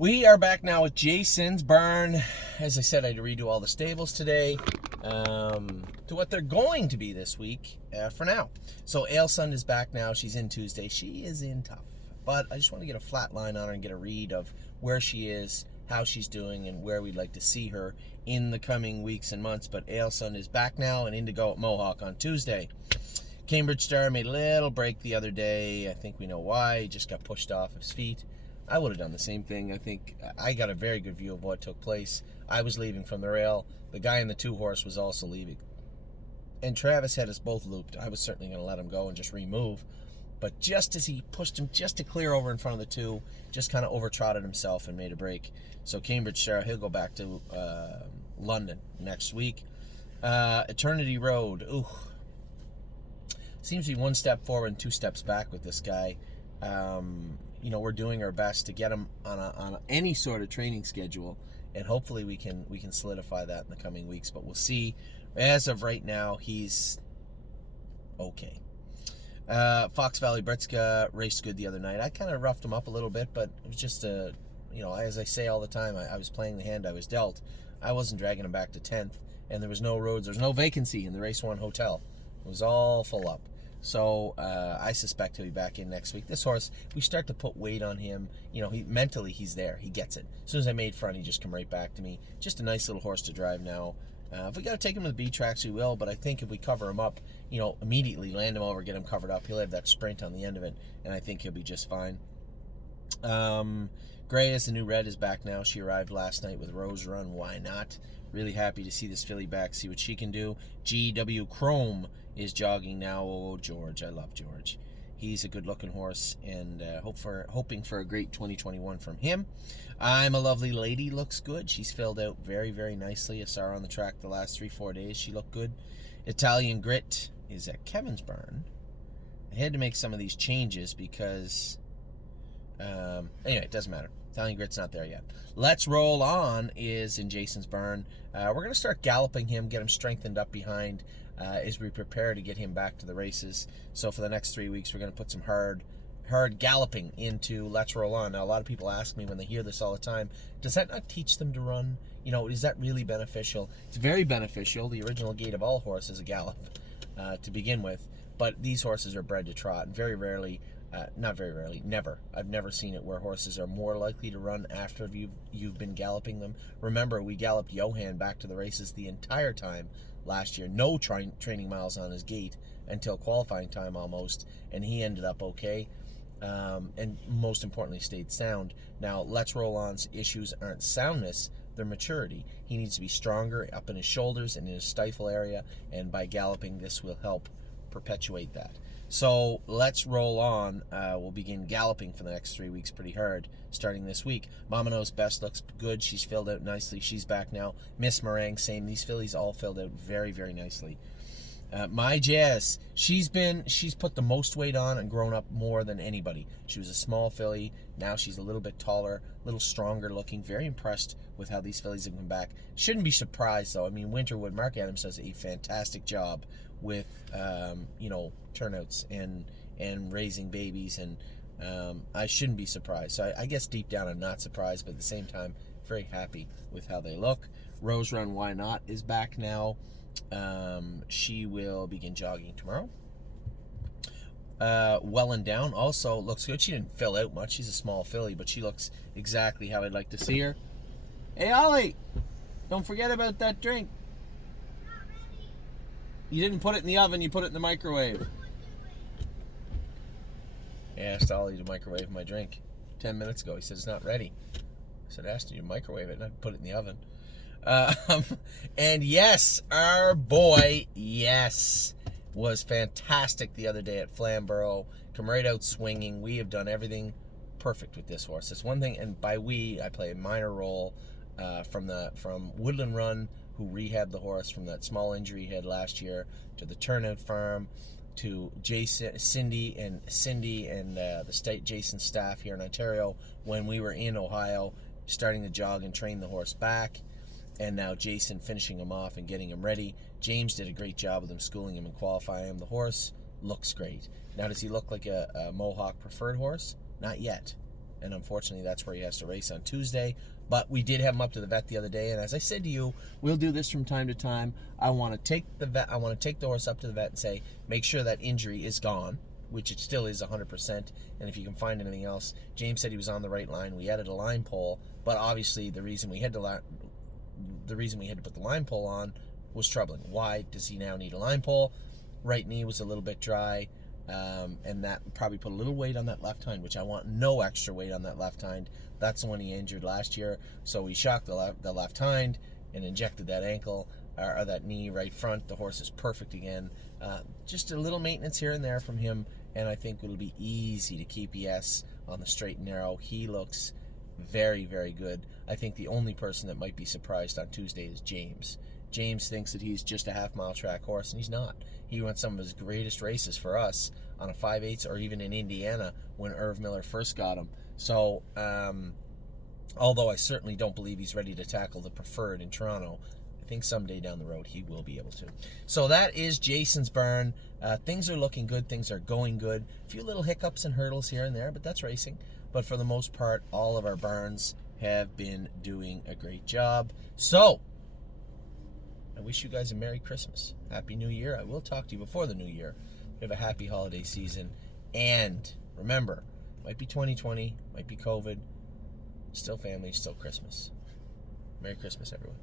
We are back now with Jason's Barn. As I said, I had to redo all the stables today to what they're going to be this week for now. So Ailsun is back now. She's in Tuesday. She is in tough. But I just want to get a flat line on her and get a read of where she is, how she's doing, and where we'd like to see her in the coming weeks and months. But Ailsun is back now and in to go at Mohawk on Tuesday. Cambridge Star made a little break the other day. I think we know why. He just got pushed off his feet. I would have done the same thing. I think I got a very good view of what took place. I was leaving from the rail. The guy in the two horse was also leaving. And Travis had us both looped. I was certainly going to let him go and just remove. But just as he pushed him just to clear over in front of the two, just kind of over-trotted himself and made a break. So Cambridge Star, he'll go back to London next week. Eternity Road. Ooh. Seems to be one step forward and two steps back with this guy. We're doing our best to get him on any sort of training schedule, and hopefully we can solidify that in the coming weeks. But we'll see. As of right now, he's okay. Fox Valley Britska raced good the other night. I kind of roughed him up a little bit, but it was just as I say all the time, I was playing the hand I was dealt. I wasn't dragging him back to 10th, and there was no roads. There's no vacancy in the Race 1 hotel. It was all full up. So I suspect he'll be back in next week. This horse, we start to put weight on him. Mentally he's there. He gets it. As soon as I made front, he just come right back to me. Just a nice little horse to drive now. If we got to take him to the B tracks, we will. But I think if we cover him up, immediately land him over, get him covered up, he'll have that sprint on the end of it, and I think he'll be just fine. Gray as the new red is back now. She arrived last night with Rose Run. Why not? Really happy to see this filly back, see what she can do. GW Chrome is jogging now. Oh, George. I love George. He's a good-looking horse, and hoping for a great 2021 from him. I'm a Lovely Lady looks good. She's filled out very, very nicely. I saw her on the track the last 3-4 days. She looked good. Italian Grit is at Kevin's Barn. I had to make some of these changes because... anyway, it doesn't matter. Italian Grit's not there yet. Let's Roll On is in Jason's Barn. We're going to start galloping him, get him strengthened up behind as we prepare to get him back to the races. So for the next 3 weeks, we're going to put some hard galloping into Let's Roll On. Now, a lot of people ask me when they hear this all the time, does that not teach them to run? Is that really beneficial? It's very beneficial. The original gait of all horses is a gallop to begin with. But these horses are bred to trot, and very rarely... not very rarely, never. I've never seen it where horses are more likely to run after you've been galloping them. Remember, we galloped Johan back to the races the entire time last year. No training miles on his gait until qualifying time almost, and he ended up okay. And most importantly, stayed sound. Now, Let's Roll On's issues aren't soundness, they're maturity. He needs to be stronger up in his shoulders and in his stifle area, and by galloping, this will help perpetuate that. So Let's Roll On. We'll begin galloping for the next 3 weeks pretty hard, starting this week. Mama Knows Best looks good. She's filled out nicely. She's back now. Miss Meringue, same. These fillies all filled out very, very nicely. My Jazz, she's put the most weight on and grown up more than anybody. She was a small filly. Now she's a little bit taller, a little stronger looking. Very impressed with how these fillies have come back. Shouldn't be surprised, though. I mean, Winterwood, Mark Adams does a fantastic job with, turnouts and raising babies, and I shouldn't be surprised. So I guess deep down I'm not surprised, but at the same time, very happy with how they look. Rose Run Why Not is back now. She will begin jogging tomorrow. Well and Down also looks good. She didn't fill out much. She's a small filly, but she looks exactly how I'd like to see her. Hey, Ollie, don't forget about that drink. You didn't put it in the oven, you put it in the microwave. I asked Ollie to microwave my drink 10 minutes ago. He said it's not ready. I said, I asked you to microwave it, not put it in the oven. And yes, our boy, yes, was fantastic the other day at Flamborough. Come right out swinging. We have done everything perfect with this horse. It's one thing, and by we, I play a minor role from Woodland Run, who rehabbed the horse from that small injury he had last year, to the Turnout Farm, to Cindy and the state Jason staff here in Ontario when we were in Ohio, starting to jog and train the horse back. And now Jason finishing him off and getting him ready. James did a great job with him, schooling him and qualifying him. The horse looks great. Now, does he look like a Mohawk preferred horse? Not yet. and unfortunately that's where he has to race on Tuesday. But we did have him up to the vet the other day, and as I said to you, we'll do this from time to time. I want to take the horse up to the vet and say, make sure that injury is gone, which it still is 100%, and if you can find anything else. James said he was on the right line. We added a line pole, but obviously the reason we had to put the line pole on was troubling. Why does he now need a line pole? Right knee was a little bit dry, and that probably put a little weight on that left hind, which I want no extra weight on that left hind. That's the one he injured last year. So we shocked the left hind and injected that ankle or that knee right front. The horse is perfect again. Just a little maintenance here and there from him, and I think it'll be easy to keep ES on the straight and narrow. He looks very, very good. I think the only person that might be surprised on Tuesday is James. James thinks that he's just a half-mile track horse, and he's not. He won some of his greatest races for us on a 5/8 or even in Indiana when Irv Miller first got him. So, although I certainly don't believe he's ready to tackle the Preferred in Toronto, I think someday down the road he will be able to. So that is Jason's barn. Things are looking good. Things are going good. A few little hiccups and hurdles here and there, but that's racing. But for the most part, all of our barns have been doing a great job. So, I wish you guys a Merry Christmas. Happy New Year. I will talk to you before the New Year. Have a happy holiday season. And remember, might be 2020, might be COVID, still family, still Christmas. Merry Christmas, everyone.